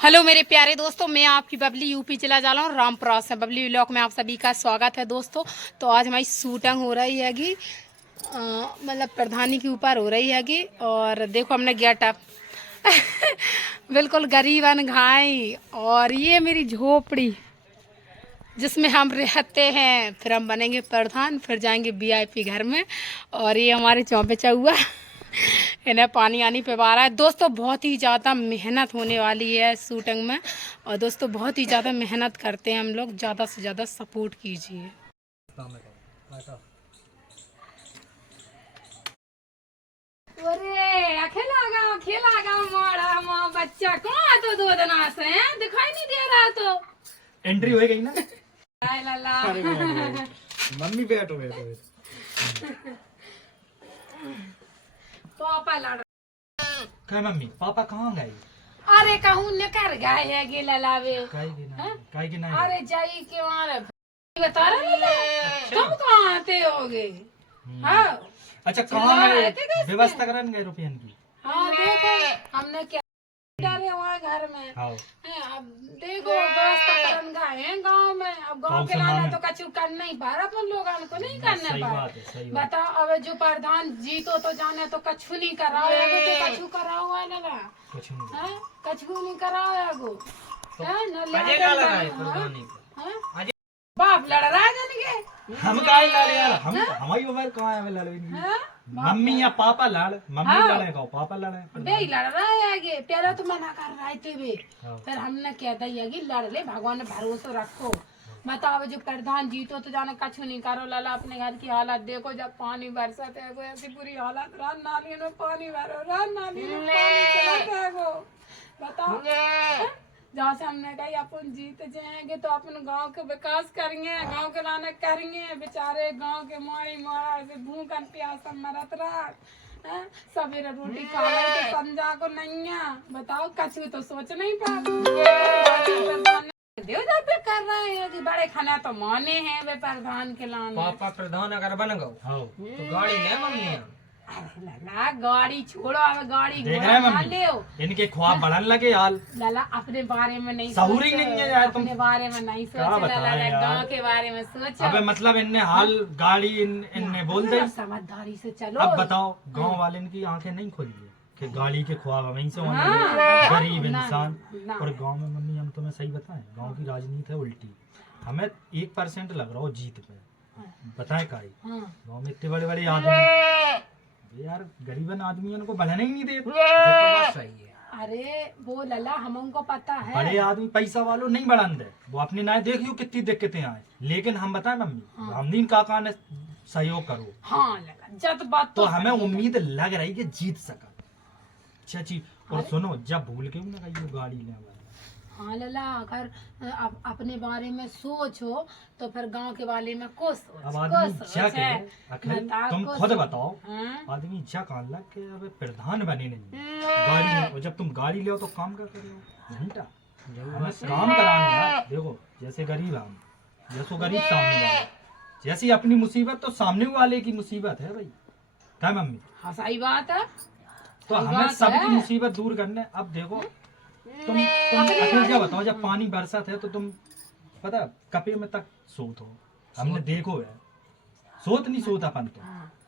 Hello मेरे प्यारे दोस्तों, मैं आपकी बबली यूपी जिला जा रहा हूँ रामपुरा से। बबली व्लॉग में आप सभी का स्वागत है दोस्तों। तो आज हमारी शूटिंग हो रही हैगी, मतलब प्रधानी के ऊपर हो रही हैगी। और देखो हमने गेटअप बिल्कुल गरीबन घाई। और ये मेरी झोपड़ी जिसमें हम रहते हैं। फिर हम बनेंगे प्रधान, फिर जाएंगे वीआईपी घर में। और ये हमारे चौंपे चौआ इन्हें पानी आनी पिला रहा है। दोस्तों बहुत ही ज़्यादा मेहनत होने वाली है शूटिंग में। और दोस्तों बहुत ही ज़्यादा मेहनत करते हैं हम लोग। ज़्यादा से ज़्यादा सपोर्ट कीजिए। अरे खेला गाँव मोड़ा माँ बच्चा कहाँ तो 2 दिन से हैं, दिखाई नहीं दे रहा। तो एंट्री हो गई ना। हाय लाला मम्मी बैठो बैठो। पापा लड़ क्या मम्मी पापा कहाँ गए? अरे कहूँ लेकर गए है गे ललावे। काहे के नहीं? अरे जाई के मारे बता रहे तुम कहाँ आते होगे? हाँ अच्छा कहाँ गए? व्यवस्था करन गए रुपयन की। हाँ देखो हमने क्या डाले वहाँ घर में। हाँ अब देखो व्यवस्था करन गए हैं गाँव में। अब गाँव के लाना तो कछु करना ही बार अपन लोगों को नहीं करने पाए। बताओ अब जो प्रधान जीतो तो जाने तो कछु नहीं कराओ तो कछु कराओ है ना? कछु नहीं कराओ एगो बाप लड़ रहा है जन हम काहे लड़े यार? हम हमारी उम्र कहाँ है लड़ने? मम्मी या पापा लड़? मम्मी लड़े का पापा लड़े? बे लड़ रहा है आगे। पहले तो मना कर रहे थे वे, फिर हमने कह दिया कि लड़ ले, भगवान ने भरोसा रखो। बताओ जो प्रधान जीतो तो जाने कछु नहीं करो। लाला अपने घर की हालत देखो, जब पानी बरसत है वो ऐसी बुरी हालत, रान नाली में पानी भरो, रान नाली में पानी चला है वो। बताओ जहाँ से हमने कही अपन जीत जाएंगे तो अपन गांव के विकास करेंगे, गांव के लाने करेंगे। बेचारे गांव के मारी मारा से भूखन प्यासा मरत रहा। सवेरे रोटी खा रहे तो संजा को नहीं है। बताओ कछु तो सोच नहीं पा देव जाते कर रहे हैं कि बड़े खाना तो माने हैं वे प्रधान के लाने। पापा प्रधान अगर बन गो तो गाड़ी ले मम्मी। अरे लाला गाड़ी छोड़ो, अब गाड़ी देख घोड़ा रहे ना मम्मी ले। इनके ख्वाब बढ़न लगे यार। लाला अपने बारे में नहीं सहूरी नहीं है यार तुम। अपने बारे में नहीं सोचे लाला, गाँव के बारे में सोचो। अबे मतलब इनने हाल गाड़ी इनने बोल दे। समझदारी से चलो। अब बताओ गांव वाले इनकी आंखें नहीं खोली है कि गाड़ी के ख्वाब वहीं से होंगे। गरीब इंसान। और गांव में मम्मी हम तुम्हें सही बताएं, गांव की राजनीति है उल्टी। हमें 1% लग रहा हो जीत पे। बताए काई गाँव में इतने बड़े बड़े आदमी यार गरीबन आदमियों को बढ़ने ही नहीं देते। बात सही है। अरे वो लला हम उनको पता है, बड़े आदमी पैसा वालों नहीं बढ़ान दे। वो अपने नाय देखियो कितनी दिक्कतें आए। लेकिन हम बताएं मम्मी रामदीन काका ने सहयोग करो। हाँ लला जब बात तो हमें उम्मीद लग रही कि जीत सका। चाची और सुनो जब भूल के ना कहियो गाड़ी ले। हाँ लला अगर अपने बारे में सोचो तो फिर गांव के बारे में को सोच। अब आदमी क्या करे? तुम खुद बताओ। आदमी क्या कान लग के अब प्रधान बने नहीं गाड़ी में। जब तुम गाड़ी ले तो काम क्या करो? घंटा बस काम कराने यार। देखो जैसे गरीब हम जैसो गरीब सामने वाला, जैसी अपनी मुसीबत तो सामने वाले की मुसीबत है भाई। क्या मम्मी? हाँ सही बात है। तो हमें सबकी मुसीबत दूर करने। अब देखो तुम अकेले क्या बताओ, जब पानी बरसात है तो तुम पता कपे में तक सोत हो। हमने देखो है सोत नहीं सोत अपन तो।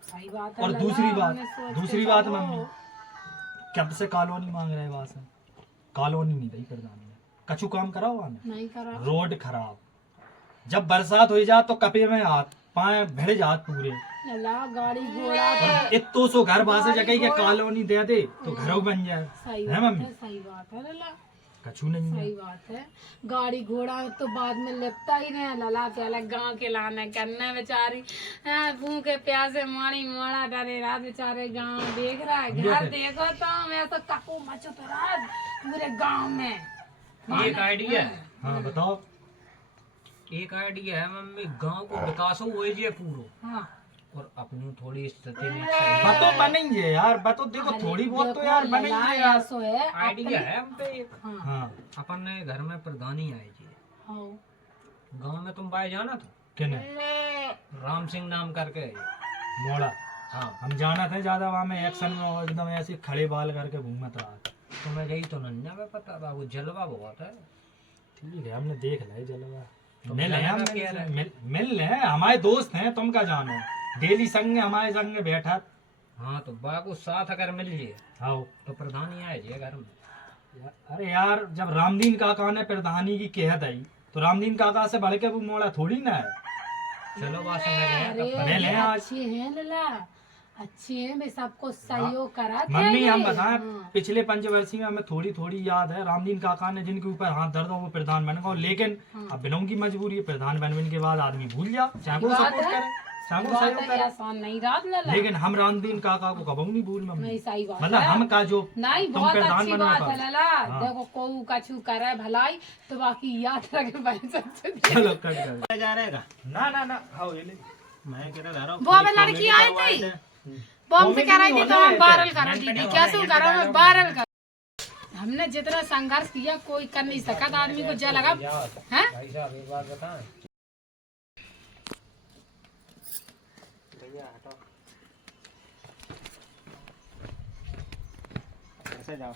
सही बात है। और दूसरी बात मम्मी कब से कॉलोनी मांग रहे वहां से। कॉलोनी नहीं दी प्रधान ने। कछु काम कराओ वहां नहीं करा। रोड खराब, जब बरसात हो जाए तो कपे में हाथ पाए भिड़ जात पूरे। गाड़ी घोड़ा एक तो सो घर बासे जगह के कॉलोनी दे दे तो घरों बन जाए। है मम्मी? सही बात है लला, कछु नहीं है। सही बात है। गाड़ी घोड़ा तो बाद में लगता ही नहीं लला। पहले गांव के लाने करने बेचारी भूखे प्यासे मारी मारा डरे रात बेचारे गांव देख रहा है। घर देखो तो मैं तो ककू मचो तो रात पूरे गांव में। एक आइडिया है। हाँ बताओ। एक आइडिया है मम्मी, गांव को विकास हो जे पूरो। हाँ और अपनी थोड़ी स्थिति में बतो बनेंगे यार। बतो देखो थोड़ी बहुत तो यार बनेंगे यार। सो है आइडिया है हम पे एक। हाँ अपन ने घर में प्रधानी आई जी। गांव में तुम बाय जाना था किने? राम सिंह नाम करके मोड़ा। हाँ हम जाना था ज्यादा वहाँ में एक्शन में एकदम ऐसे खड़े बाल करके घूमत रहा। तुम्हें यही तो नन्या में पता बाबू, जलवा बहुत है। ठीक है, हमने देख लिया जलवा। तो मिल जलवा हम क्या है? मिल ले, हमारे दोस्त हैं, तुम क्या जानो, डेली संग हमारे संग में बैठा। हाँ तो बाबू साथ अगर मिल जाए हाँ तो प्रधानी आए जी घर में। अरे यार, जब रामदीन काका ने प्रधानी की कहत आई तो रामदीन काका से बढ़ के वो मोड़ा थोड़ी ना है। चलो बात मिले अरे मिले ये आज। अच्छे हैं लला, अच्छे हैं, मैं सबको सहयोग करा थे मम्मी हम ये। बताएं, हाँ। पिछले पंचवर्षीय में हमें थोड़ी थोड़ी याद है, रामदीन काका ने जिनके ऊपर हाथ दर्द हो वो प्रधान बन गए, लेकिन अब बिनों की मजबूरी है, प्रधान बनने के बाद आदमी भूल जा, चाहे वो बात सपोर्ट है। करे चाहे वो बात सहयोग है, करे, आसान नहीं रात लला। लेकिन हम रामदीन काका को कभी नहीं भूल मम्मी। नहीं सही बात मतलब है। हम का जो नहीं तुम बहुत प्रधान अच्छी बनना बात है पाओ। लला। हाँ। देखो को कछु करे भलाई तो बाकी याद रखे बन सकते। चलो कट कर जा रहेगा। ना ना ना, आओ ये ले। मैं कह रहा वो अब लड़की आई थी, वो हमसे कह रही थी तो हम बारल करा दीदी, कैसे करा मैं बारल कर। हमने जितना संघर्ष किया कोई कर नहीं सका, तो आदमी को जा लगा है। भाई साहब एक बात बताएं, ऐसे जाओ।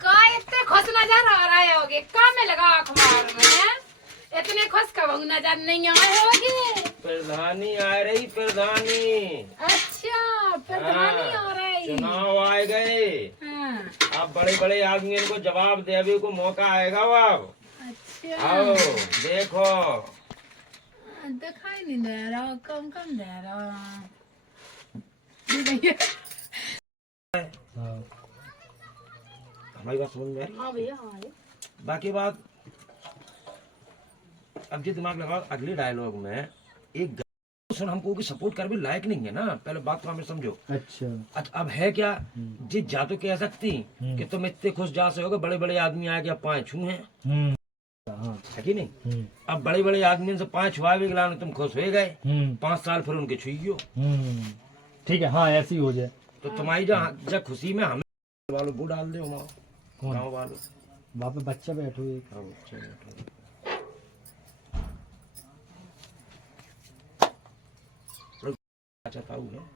का इतने खुश नजर आ रहे होगे, का में लगा अखबार में, इतने खुश कब नजर नहीं आए होगे। प्रधानी आ रही, प्रधानी। अच्छा प्रधानी आ रही। चुनाव आए गए, हाँ, अब बड़े बड़े आदमियों को जवाब देने को मौका आएगा। अब अच्छा आओ देखो, दिखाई नहीं दे रहा, कम कम दे रहा। हमारी बात समझ में आ रही? हाँ भैया हाँ भैया। बाकी बात अब जो दिमाग लगाओ, अगले डायलॉग में एक सुन, हमको की सपोर्ट कर भी लायक नहीं है ना, पहले बात तो हमें समझो। अच्छा अब है क्या, जी जा तो कह सकती कि तुम इतने खुश जा से होगे, बड़े बड़े आदमी आए क्या पाए छू हैं, है कि नहीं। अब बड़े बड़े आदमी से पाए छुआ भी गिला, तुम खुश हो गए, 5 साल फिर उनके छुइयो, ठीक है, हाँ ऐसी हो जाए। तो तुम्हारी जब खुशी में हमें वालों वो डाल दो, गाँव वालों। वहाँ पे बच्चा बैठो एक। हाँ, बच्चे बैठो। चाहता हूँ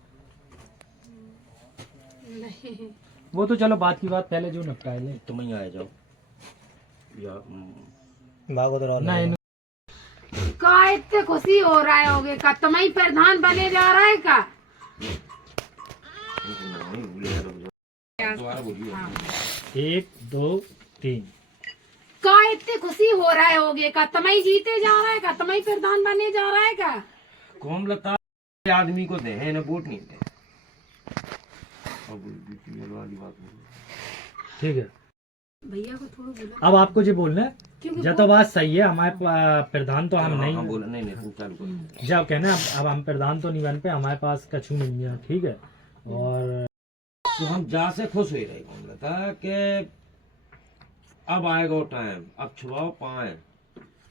वो तो चलो बात की बात, पहले जो निपटाए ले। तुम ही आ जाओ या नहीं का इतने खुशी हो रहा है होगे, का तुम्हारी प्रधान बने जा रहा है का। दोबारा बोलिए। 1 2 3। का इतने खुशी हो रहा है होगे, का तुम्हारी जीते जा रहा है का, तुम्हारी प्रधान बने जा रहा है का। कौन लता आदमी को दे, इन्हें वोट नहीं दे। ठीक है, भैया को थोड़ा बोलो। अब आपको जो बोलना है, क्योंकि जब तो बात सही है, हमारे प्रधान तो हम हाँ, नहीं बोला नहीं तुम चालू करो। जब कहना अब हम प्रधान तो नहीं बन पे, हमारे पास कछु नहीं है, ठीक है। और तो हम जा से खुश हो रहे कौन लता कि अब आएगा वो टाइम, अब छुड़ाओ पाए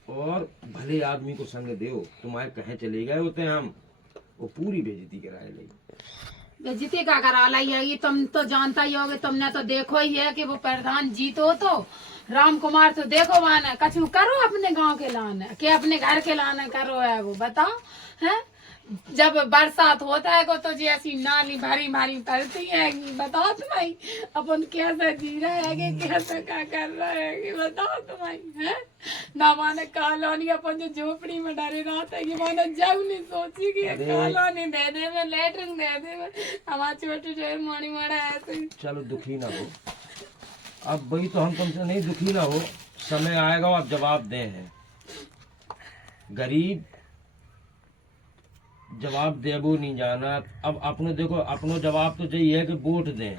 और भले आदमी को संग दो, तुम्हारे कहे चले गए होते हम, वो पूरी बेइज्जती कराए लगी। बेइज्जती का करा लाई है, ये तुम तो जानता ही होगे, तुमने तो देखो ही है कि वो प्रधान जीतो तो राम कुमार तो देखो वाना कछु करो अपने गांव के लाने के अपने घर के लाने करो है, वो बताओ है। जब बरसात होता है तो जी ऐसी नाली भारी भारी पड़ती है, बताओ तुम्हारी अपन कैसे जी रहे है, कैसे क्या कर रहे है, बताओ तुम्हारी है ना। माने कॉलोनी अपन जो झोपड़ी में डरे रहते है, माने जब नहीं सोची कि कॉलोनी दे दे में, लेटरिन दे दे में, हमारे छोटे छोटे मोड़ी मोड़ा ऐसे। चलो दुखी ना हो, अब वही तो हम तुमसे नहीं दुखी ना हो, समय आएगा आप जवाब दे हैं। गरीब जवाब देबो नहीं जाना। अब अपने देखो, अपनो जवाब तो यही है कि वोट दें,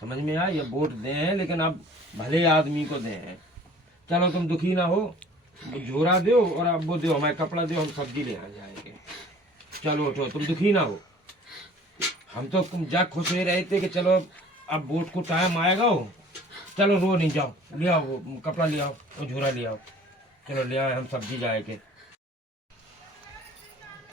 समझ में आया, ये वोट दें, लेकिन अब भले आदमी को दें। चलो तुम दुखी ना हो, वो झोरा दो और अब वो दो, हमारे कपड़ा दो, हम सब्जी ले आ जाएंगे। चलो उठो, तुम दुखी ना हो, हम तो तुम जा खुश हो रहे थे कि चलो अब वोट को टाइम आएगा हो, चलो रो नहीं, जाओ ले आओ वो कपड़ा ले आओ, वो झोरा ले आओ, चलो ले आओ, हम सब्जी जाएंगे।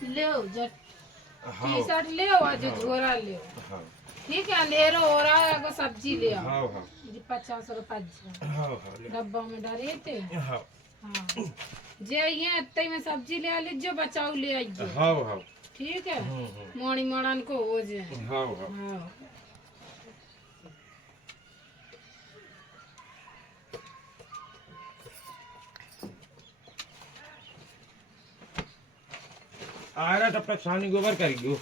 ले हाँ टी शर्ट ले और जो झोरा ले, हाँ ठीक है, अंधेरा हो रहा है, अगर सब्जी ले आओ। हाँ हाँ 50 रुपये हाँ हाँ ले डब्बा में डरे थे। हाँ हाँ जे ये अत्ते में सब्जी ले आ लीजिए, बचाओ ले आइए। हाँ हाँ ठीक है, मोड़ी मोड़न को हो जाए। हाँ हाँ हाँ आ रहा तब तक सानी गोबर करियो।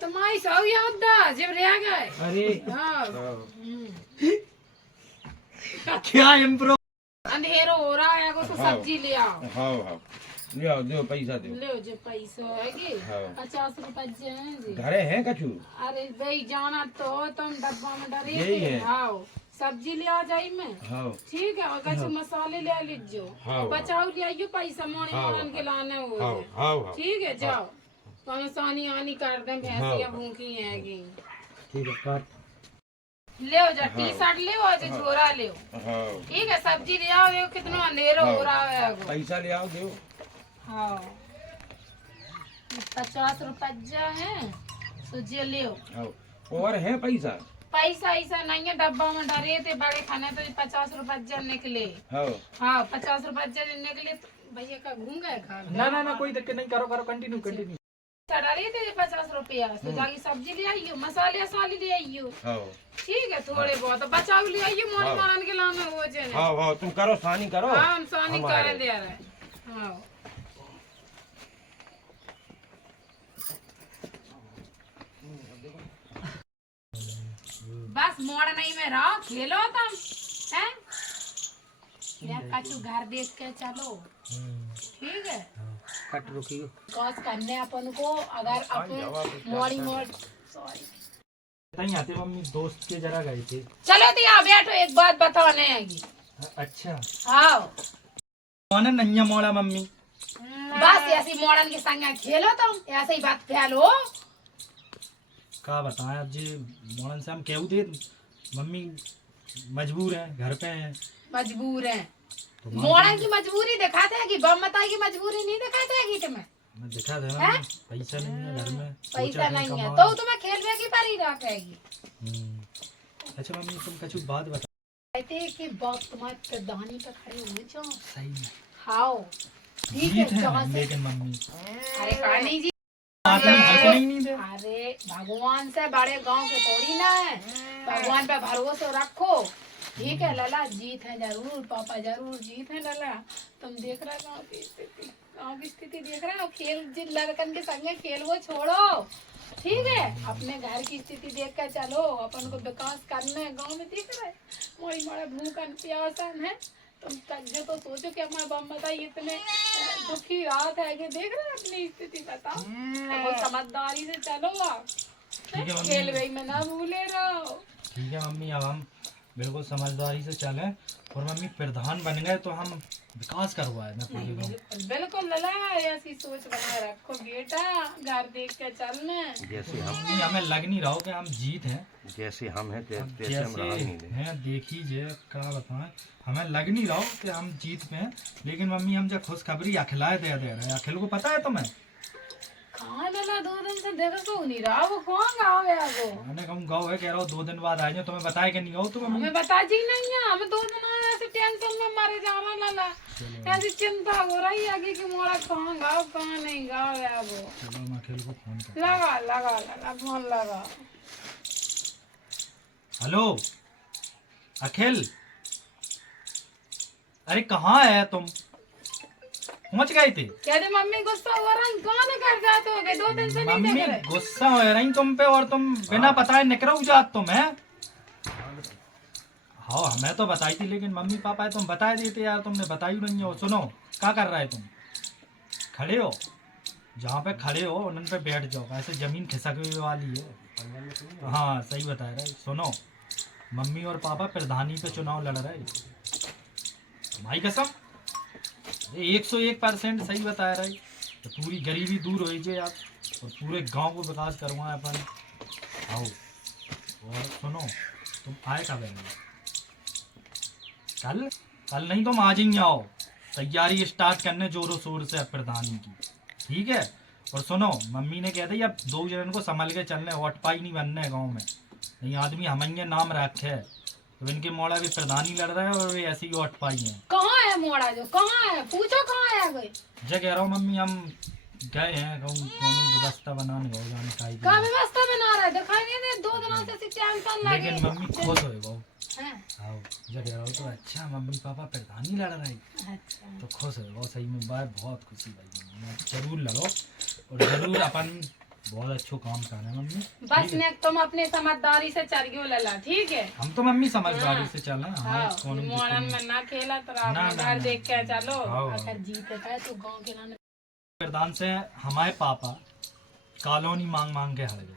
तो माई सौ याद जब रह गए। अरे हाँ क्या इम्प्रो अंधेरो हो रहा है, को तो सब्जी ले आओ। हाँ हाँ ले आओ, दो पैसा दो। ले जो पैसा है कि हाँ। 50 रुपए हैं जी। घरे हैं कछु? अरे भाई जाना तो तुम डब्बा में डरे यही थे। है। हाँ सब्जी ले आ जाई मैं। हाँ ठीक है, और कछु मसाले ले लीजियो। हाँ। बचाओ ले आइयो पैसा, मोड़ी हाँ। मोड़न के लाने हो हाँ जाए। हाँ हाँ ठीक है जाओ, कौन सानी आनी कर दे, भैंसियां भूखी हैगी। ठीक है काट। ले हो जा, टी शर्ट ले हो जा, झोरा ले हो। हाँ। ठीक है, सब्जी ले आओ, देखो कितना अंधेरा हो रहा है। पैसा ले आओ, दो। हाँ 50 रुपया है, तो जे ले हो। हाँ। और है पैसा? पैसा ऐसा नहीं है, डब्बा में डरे थे बड़े खाने, तो 50 रुपया निकले। हाँ। हाँ 50 रुपया निकले। भैया का घूम गए खा ना कोई दिक्कत नहीं, करो करो कंटिन्यू। डरे थे 50 रुपया, तो जाके सब्जी ले आइयो, मसाले वसाले ले आइयो। हाँ। ठीक है, थोड़े बहुत बचाव ले आइयो, मोड़ मोड़न के लाने हो जाए। हाँ हाँ तुम करो, सानी करो। हाँ हम सानी करे दे रहे। हाँ बस मोड़ नहीं में रहो, खेलो तुम हैं। या कछु घर देख के चलो। ठीक है, कट रुकियो। कॉस करने अपन को, अगर अपन मोड़ी मोड़ सॉरी नहीं आते मम्मी, दोस्त के जरा गए थे। चलो दिया बैठो, एक बात बताने आएगी। अच्छा हाँ कौन है नैया मोड़ा मम्मी? बस ऐसी मोड़न के संग खेलो तुम, ऐसे ही बात फैलो। का बताएं अब जी, मोड़न से हम केहू थे, मम्मी मजबूर है, घर पे हैं। मजबूर है, तो मोड़न की मजबूरी दिखाते हैं कि बम मताई की मजबूरी नहीं दिखाते हैं कि तुम्हें मैं दिखा दे मम्मी, पैसा नहीं है घर में। पैसा सोचा नहीं है कमाओ। तो तुम्हें खेलने की परी रखेगी। अच्छा मम्मी तुम कछु बात बता। कहते कि बाप तुम्हारे प्रधानी पे खड़े हुए जाओ। सही में खाओ ठीक जीत है, है जहाँ से लेकिन मम्मी अरे कहानी जी, बात नहीं हल्के नहीं दे। अरे भगवान से बड़े गांव के थोड़ी ना है, भगवान पे भरोसा रखो। ठीक है लला, जीत है जरूर, पापा जरूर जीत है लला। तुम देख रहे गाँव की स्थिति, गाँव की स्थिति देख रहे हो। खेल जिन लड़कन के संगे खेल वो छोड़ो। ठीक है, अपने घर की स्थिति देख कर चलो, अपन को विकास करना है गाँव में। देख रहे मोड़ी मोड़ा भूखन प्यासन है, तुम तक तो सोचो कि हमारे बम बताइए इतने दुखी रात है कि देख रहे अपनी स्थिति बताओ। अब समझदारी से चलो आप, ठीक है खेल मम्मी, गई में ना भूले रहो। ठीक है मम्मी, अब हम बिल्कुल समझदारी से चले। और मम्मी प्रधान बन गए तो हम विकास करवाए ना पूरे गाँव। बिल्कुल बिल्कुल लला, ऐसी सोच बनाए रखो बेटा, घर देख के चलना। जैसे हम मम्मी हमें लग नहीं रहा हो कि हम जीत हैं। जैसे हम हैं अब तैसे हम रहा नहीं जैसे हैं देखिए, क्या बताएं, हमें लग नहीं रहा हो कि हम जीत में हैं। लेकिन मम्मी हम जब खुशखबरी अखिलाए दे रहे हैं, अखिल को पता है तुम्हें? कहाँ लला 2 दिन से देखो को नहीं रहा, वो कौन गाँव है वो? मैंने कहा गाँव है, कह रहा हूँ 2 दिन बाद आए, तुम्हें बताया कि नहीं हो तुम्हें? हमें बता जी नहीं है, हमें 2 दिन आए ऐसे टेंशन में मारे जा रहा लला। ऐसी चिंता हो रही है कि मोड़ा कहाँ गाँव कहाँ नहीं गाँव है वो। चलो मैं अखिल को फोन कर। लगा लगा लगा फोन लगा। हेलो अखिल, अरे कहाँ है तुम? पहुंच गए थे? कहते मम्मी गुस्सा हो रहा है, कौन कर जाते हो गए 2 दिन से नहीं मम्मी देख रहे। गुस्सा हो रही तुम पे, और तुम बिना बताए निकलो जात तुम है। हाँ हमें तो बताई थी, लेकिन मम्मी पापा है तुम बता देते यार, तुमने बताई नहीं हो। सुनो क्या कर रहा है तुम? खड़े हो, जहाँ पे खड़े हो उन पे बैठ जाओ, ऐसे जमीन खिसकने वाली है। हाँ सही बता रहे। सुनो, मम्मी और पापा प्रधानी पे चुनाव लड़ रहे, भाई कसम 101% सही बता रहे। तो पूरी गरीबी दूर हो जाए आप, और पूरे गांव को विकास करवाए अपन। आओ, और सुनो तुम आए कब है? कल? कल नहीं तुम आज ही आओ, तैयारी स्टार्ट करने जोरों शोर से प्रधानी की। ठीक है, और सुनो मम्मी ने कह दी अब 2 जनों को संभल के चलने, वोट पाई नहीं बनने गाँव में, नहीं आदमी हमें नाम रखे। तो इनके मोड़ा भी प्रधानी लड़ रहा है और वे ऐसी ही अट पाई हैं। कहाँ है मोड़ा जो, कहाँ है, पूछो कहाँ है गए। जो कह रहा हूँ मम्मी, हम गए हैं कौन व्यवस्था बनाने हो जाने का का व्यवस्था बना रहा है, दिखाई नहीं दे, 2 दिनों से टेंशन लगे। लेकिन मम्मी खुश हो गो। हैं? हाँ जो कह रहा हूँ तो अच्छा मम्मी पापा प्रधानी लड़ रहे हैं अच्छा तो खुश हो गो। सही में बात बहुत खुशी भाई मम्मी, जरूर लड़ो और जरूर अपन बहुत अच्छो काम कर रहे हैं मम्मी। बस ने तुम अपने समझदारी से चल गयो लला, ठीक है। हम तो मम्मी समझदारी से चल रहे हैं, हाँ, हमारे कौन मोड़न में ना खेला तो आप ना, घर ना, देख के चलो। हाँ, अगर जीते है तो गांव के लाने प्रधान से हमारे पापा कॉलोनी मांग मांग के हार गए।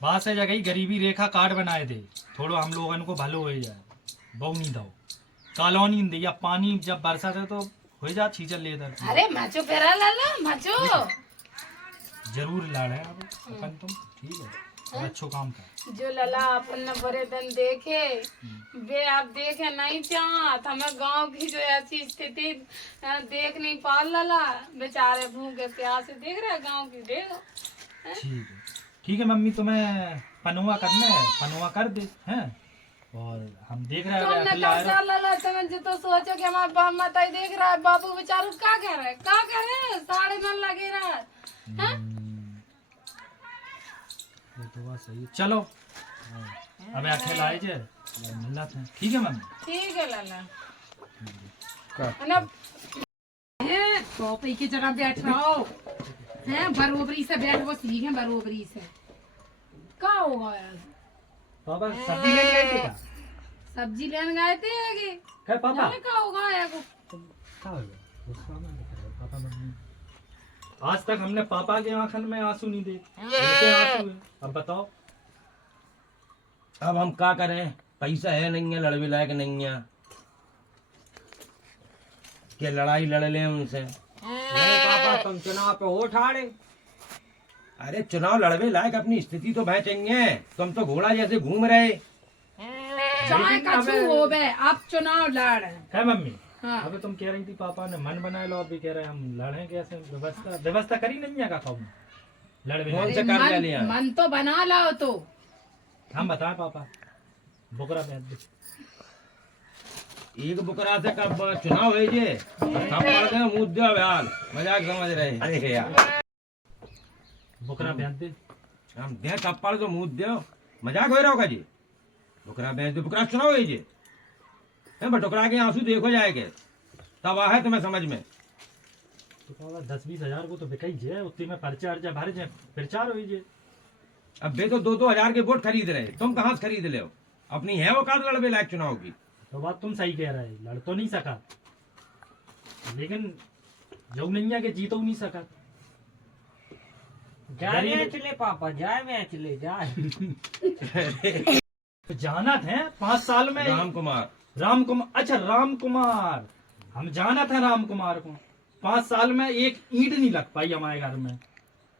वहां से जगह गरीबी रेखा कार्ड बनाए थे, थोड़ो हम लोगों को भलो हो जाए, बहु नहीं दो कॉलोनी दी या पानी जब बरसा थे तो हो जा छीचल ले इधर। अरे मचो फेरा लला मचो। जरूर लाड़ है अब अपन तुम, ठीक है और अच्छो काम कर। जो लला अपन ने बड़े दिन देखे वे आप देखे नहीं चाहत, हमें गांव की जो ऐसी स्थिति देख नहीं पा लला, बेचारे भूखे प्यासे देख रहे गांव की, देखो। ठीक है मम्मी, तुम्हें पनुआ करना है पनुआ कर दे हैं, और हम देख रहे हैं तुमने कैसा लला, तुम जो तो सोचो कि हमारा बाप माता ही देख रहा है, बाबू बेचारू क्या कह रहे, क्या कह रहे, 9:30 लगे रहा है। ये तो बात सही है। चलो अब अकेला आए जे मिलना था, ठीक है मम्मी। ठीक है लला। अनब हैं टोपी की जगह बैठ रहो हैं, बरोबरी से बैठ, वो सीखे बरोबरी से। क्या होगा यार, पापा सब्जी लेने गए थे क्या? सब्जी लेने गए थे कि क्या पापा जाने क्या होगा यार को। क्या हो गया उसका मन दिख रहा है पापा मम्मी। आज तक हमने पापा के आंखन में आंसू नहीं देखे, इनके आंसू हैं। अब बताओ अब हम क्या करें, पैसा है नहीं है, लड़वे लायक नहीं है, क्या लड़ाई लड़ ले उनसे। नहीं पापा तुम चुनाव पे वोट हारे। अरे चुनाव लड़वे लायक अपनी स्थिति तो भय चाहिए, तुम तो घोड़ा जैसे घूम रहे। चाहे कछु हो बे, आप चुनाव लड़ रहे हैं। है मम्मी। हाँ। अबे तुम कह रही थी पापा ने मन बनाए लो, अभी कह रहे हैं हम लड़े कैसे, व्यवस्था करी नहीं है का कौन लड़वे कौन लायक? से कर मन, लिया? मन तो बना लाओ तो। हम बताएं पापा बुकरा बैठ दे। एक बुकरा से कब चुनाव है ये, थप्पड़ दे मुँह दो यार, मजाक समझ रहे। अरे यार बुकरा बैठ दे, हम दे थप्पड़ तो मुँह दो, मजाक हो रहा होगा जी। बुकरा बेच दो, बुकरा चुनाव है ये, बटोकरा के आंसू देखो जाएंगे तब है तुम्हें समझ में। तो पापा 10-20 हजार को तो बिकाई जे, उतनी में पर्चा अर्चा भर जे, प्रचार हो जे। अब बे तो 2-2 हजार के वोट खरीद रहे, तुम कहाँ से खरीद ले हो, अपनी है वो काद लड़बे लायक चुनाव की। तो बात तुम सही कह रहे, लड़ तो नहीं सका, लेकिन जो नहीं है कि जीतो नहीं सका। जाए मैच ले पापा, जाए मैच ले जाए। तो जाना थे 5 साल में राम कुमार, अच्छा राम कुमार, हम जाना था राम कुमार को। 5 साल में एक ईंट नहीं लग पाई हमारे घर में।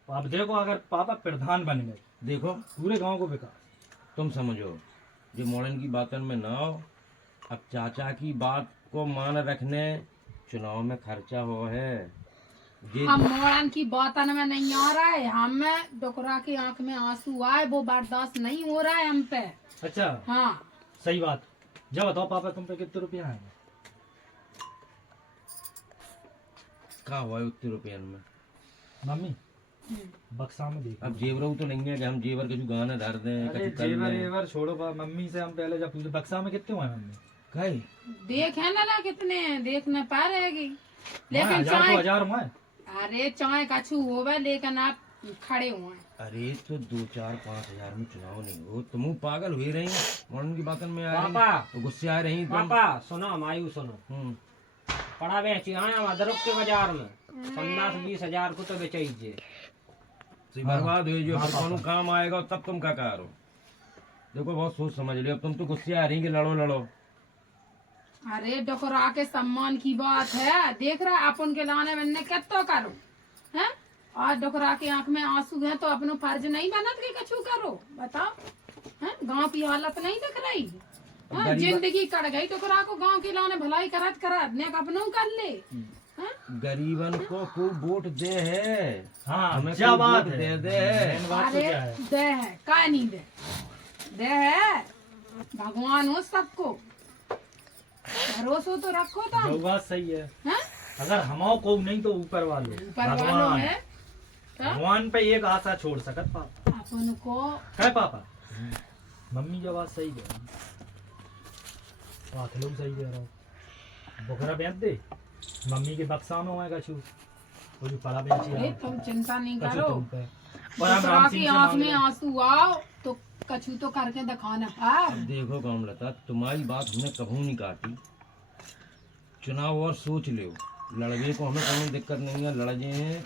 अब देखो अगर पापा प्रधान बन गए, देखो पूरे गांव को विकास। तुम समझो जो मॉडर्न की बातन में ना हो, अब चाचा की बात को मान रखने चुनाव में खर्चा हो है। हम मोड़न की बातन में नहीं आ रहा है, हमें डोकरा की आंख में आंसू आए, वो बर्दाश्त नहीं हो रहा है हम पे। अच्छा हाँ सही बात। जब बताओ पापा तुम पे कितने रुपया आएंगे? क्या हुआ उतने रुपये में मम्मी बक्सा में देखो। अब जेवर तो नहीं है कि हम जेवर कछु गाना धर दें, अरे कछु कर जेवर लें। येवर छोड़ो मम्मी से हम पहले जब पूछे बक्सा में कितने हुए मम्मी? कई देख है ना कितने देख न पा रहेगी, लेकिन 1000 चाहे 2000 हुए। अरे चाहे कछु होवे, लेकिन आप खड़े हुए। अरे तो 2-4-5 हजार में चुनाव नहीं हो, तुम पागल हुए रही मॉडर्न की बातन में आ रही पापा तो गुस्से आ रही तुम। पापा सुनो मायू सुनो, पड़ा बेची आया मदरक के बाजार में 15-20 हजार को तो बेचीजिए। बर्बाद हुई जो फिर काम आएगा तब तुम क्या करो। देखो बहुत सोच समझ लियो, अब तुम तो गुस्से आ रही कि लड़ो लड़ो। अरे डोकरा के सम्मान की बात है, देख रहा है अपन के लाने में क्या तो करो हैं, और डोकरा की आंख में आंसू है तो अपनो फर्ज नहीं बनत के कछु करो। बताओ हैं, गांव की हालत नहीं दिख रही हैं, जिंदगी कट गई डोकरा को, गांव के लाने भलाई करत करत ने अपनो कर ले हैं? गरीबन को खूब वोट दे है। हाँ हमें क्या खूब बात वोट है, दे दे। मेन बात तो अरे क्या है? दे है का नहीं दे, दे है भगवान हो सबको, भरोसा तो रखो तुम। जो बात सही है, हैं? अगर हमाओ को नहीं तो ऊपर वालों ऊपर वालों है भगवान पे एक आशा छोड़ सकत पापा अपन को। है पापा। मम्मी जो बात सही कह रही, लोग सही कह रहा हूँ। बोकरा बेच दे, मम्मी के बक्सा में होएगा छू, वो जो पड़ा बेची अरे तुम चिंता नहीं कछु करो, तुम पे। और हम दूसरा राम की सिंह से आंख मांग में रहे। आंसू आओ तो कछु तो करके दिखाना है। अब देखो कमलता, तुम्हारी बात हमने कभी नहीं काटी। चुनाव और सोच लो, लड़वे को हमें कोई दिक्कत नहीं है, लड़ जाए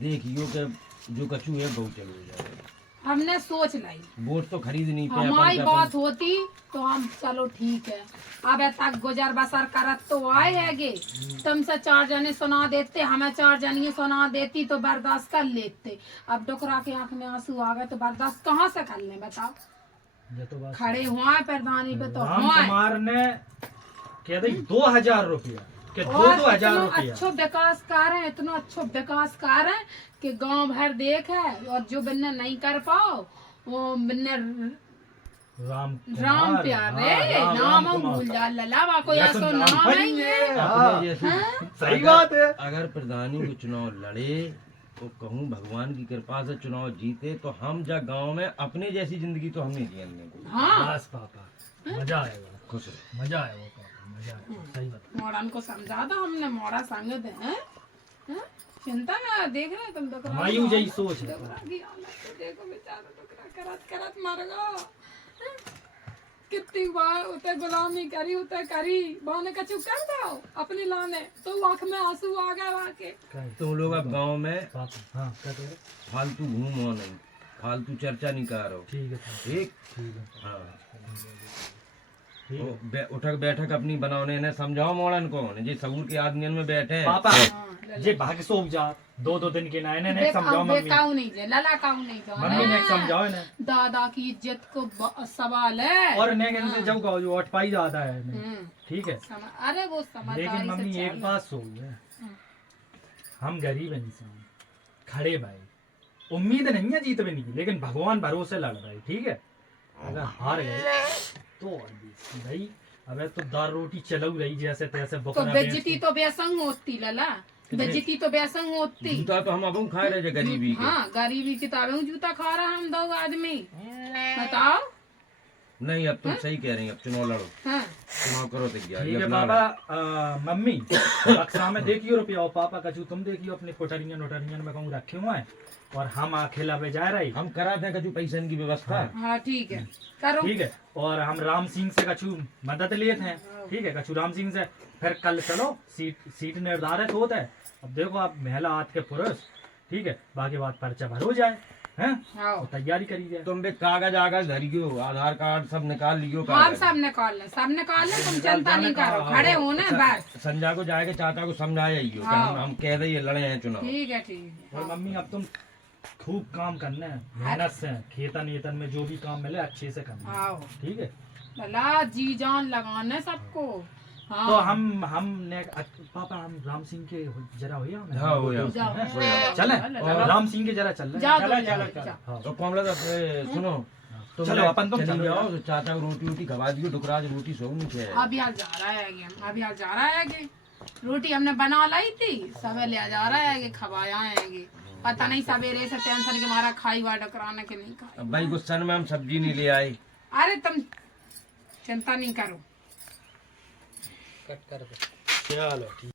देखियो कि जो कछु है बहुत चलो जाए। हमने सोच लाई, वोट तो खरीद नहीं पे हमारी अपन बात होती तो हम चलो ठीक है, अब तक गुजर बसर करत तो आए हैगे। तुमसे 4 जने सुना देते, हमें 4 जनिए सुना देती तो बर्दाश्त कर लेते। अब डुकरा के आंख में आंसू आ गए तो बर्दाश्त कहाँ से कर ले बताओ। ये तो बात खड़े हुआ प्रधानी पे तो राम हुआ कुमार ने कह दी 2000 रुपया के और 2000 इतना रुपया। अच्छो विकास कार्य है, इतना अच्छो विकास कार्य है कि गांव भर देख है, और जो बिन्ने नहीं कर पाओ वो बिन्ने राम राम प्यारे नाम हम भूल जा लला को या सो नाम है ये। अपने जैसे सही बात है। अगर प्रधानी को चुनाव लड़े तो कहूँ भगवान की कृपा से चुनाव जीते तो हम जा गांव में अपने जैसी जिंदगी तो हम नहीं जीने को। हाँ बस पापा मजा आएगा, खुश रहो। मजा आएगा पापा, मजा आएगा। सही बात। मोड़न को समझा था हमने, मोड़ा संग दे हैं? चिंता ना, देख रहे तुम डुकरा हमारी यही सोच है। डुकरा की हालत तो देखो बेचारा, डुकरा करत करत मर गो। कितनी बार उते गुलामी करी, उते करी बाने कछु कर दो अपनी लाने तो आंख में आंसू आ गए वहां के। तुम लोग अब गांव में पापा हाँ क्या कह रहे? फालतू घूमो नहीं, फालतू चर्चा नहीं करो, ठीक है पापा, ठीक। ठीक है हाँ, ठीक वो है। उठक बैठक अपनी बनाओने ने समझाओ मोड़न को जी सबूर के आदमियन में बैठे हैं। पापा हाँ, ये भाग सो जा 2-2 दिन के नायने ने समझाओ मम्मी। बेकाऊ नहीं जे लला काऊ नहीं तो मम्मी ने समझाओ इन्हें। दादा की इज्जत को सवाल है। और ने कहने से जब कहो जो अट पाई जाता है इन्हें। हम्म, ठीक है, अरे वो समझदारी लेकिन से मम्मी चल। एक बात सो है, हम गरीब इंसान खड़े भाई, उम्मीद नहीं है जीत बनी की, लेकिन भगवान भरोसे लड़ रहे। ठीक है, अगर हार गए तो और भी भाई अबे तो दाल रोटी चलऊ रही जैसे तैसे तो बकरा बेइज्जती तो बेसंग होती लला, बेइज्जती तो बेसंग होती। जूता तो हम अब खा रहे थे गरीबी के। हाँ गरीबी किताबें जूता खा रहा हम 2 आदमी, बताओ। नहीं अब तुम सही कह रही हैं, अब चुनाव लड़ो, हाँ चुनाव करो तैयारी। ठीक है अब लड़ो। पापा। मम्मी बक्सा में देखियो रुपया और पापा कचू तुम देखियो अपने कोठरियन वोठरियन में कहूँ रखे हुए हैं, और हम अकेला पे जा रही। हम करा थे कछु पैसे की व्यवस्था। हाँ ठीक है करो। ठीक है, और हम राम सिंह से कछु मदद लिए थे। ठीक है, कछु राम सिंह से फिर कल चलो सीट निर्धारित होता है। अब देखो आप महिला हाथ के पुरुष, ठीक है, बाकी बात पर्चा भर हो जाए हैं, हाँ तो तैयारी करी जाए। तुम भी कागज आगज धरियो, आधार कार्ड सब निकाल लियो। हम कागज सब निकाल लें, सब निकाल लें, तुम चिंता नहीं करो, खड़े हो ना बस। संजय को जाएगा, चाचा को समझाया ही हम कह रहे ये लड़े हैं चुनाव। ठीक है ठीक है। और मम्मी अब तुम खूब काम करना है, मेहनत से खेतन येतन में जो भी काम मिले अच्छे से करना है। आओ ठीक है, लला जी जान लगाना सबको। हाँ तो हमने पापा हम राम सिंह के जरा हो या हाँ, हो या। जाओ चले चलो। राम सिंह के जरा चल जाओ रहे जाओ, हैं। जाओ। हाँ। तो कमला सुनो, तुम चलो, अपन तुम चली चलो। जाओ, तो चाचा को रोटी वोटी खवा दियो, डुकराज रोटी सो नहीं है। अभी हाल जा रहा है आगे, अभी हाल जा रहा है आगे। रोटी हमने बना लाई थी, सब ले जा रहा है आगे, खवाया है आगे। पता नहीं सवेरे से टेंशन के मारा खाई हुआ डकराने के नहीं खाई। अब भाई गुस्सा में हम सब्जी नहीं ले आए। अरे तुम चिंता नहीं करो। चलो ठीक।